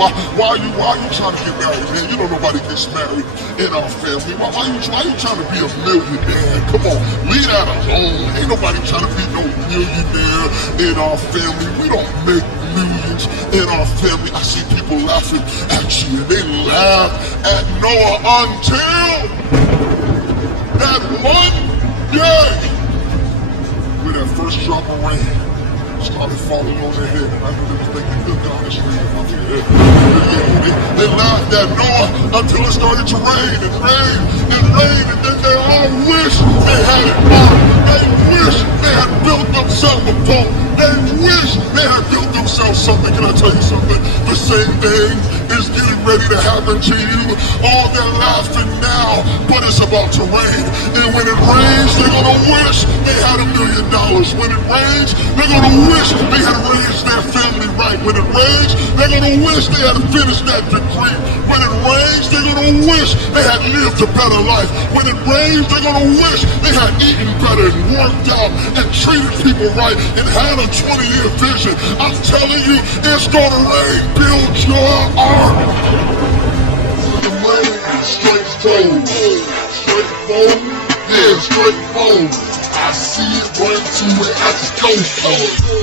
Why you trying to get married, man? You know nobody gets married in our family. Why you trying to be a millionaire? Come on, leave that alone. Ain't nobody trying to be no millionaire in our family. We don't make millions in our family. I see people laughing at you, and they laugh at Noah until that one day when that first drop of rain started falling on their head, and I know they was thinking, good God, it's raining out here. They laughed at Noah until it started to rain and rain and rain, and then they all wish they had it all. They wish they had built themselves a boat. They wish they had built themselves something. Can I tell you something? The same thing is getting ready to happen to you. All they're laughing now, but it's about to rain. And when it rains, they're gonna wish they had $1 million. When it rains, they're gonna wish they had raised their family right. When it rains, they're gonna wish they had finished that degree. When it rains, they're gonna wish they had lived a better life. When it rains, they're gonna wish they had eaten better and worked out and treated people right and had a 20-year vision. I'm telling you, it's gonna rain. Build your ark. The rain is straightforward. Straightforward? Yeah, straightforward. I see it, run to it, I just go for it.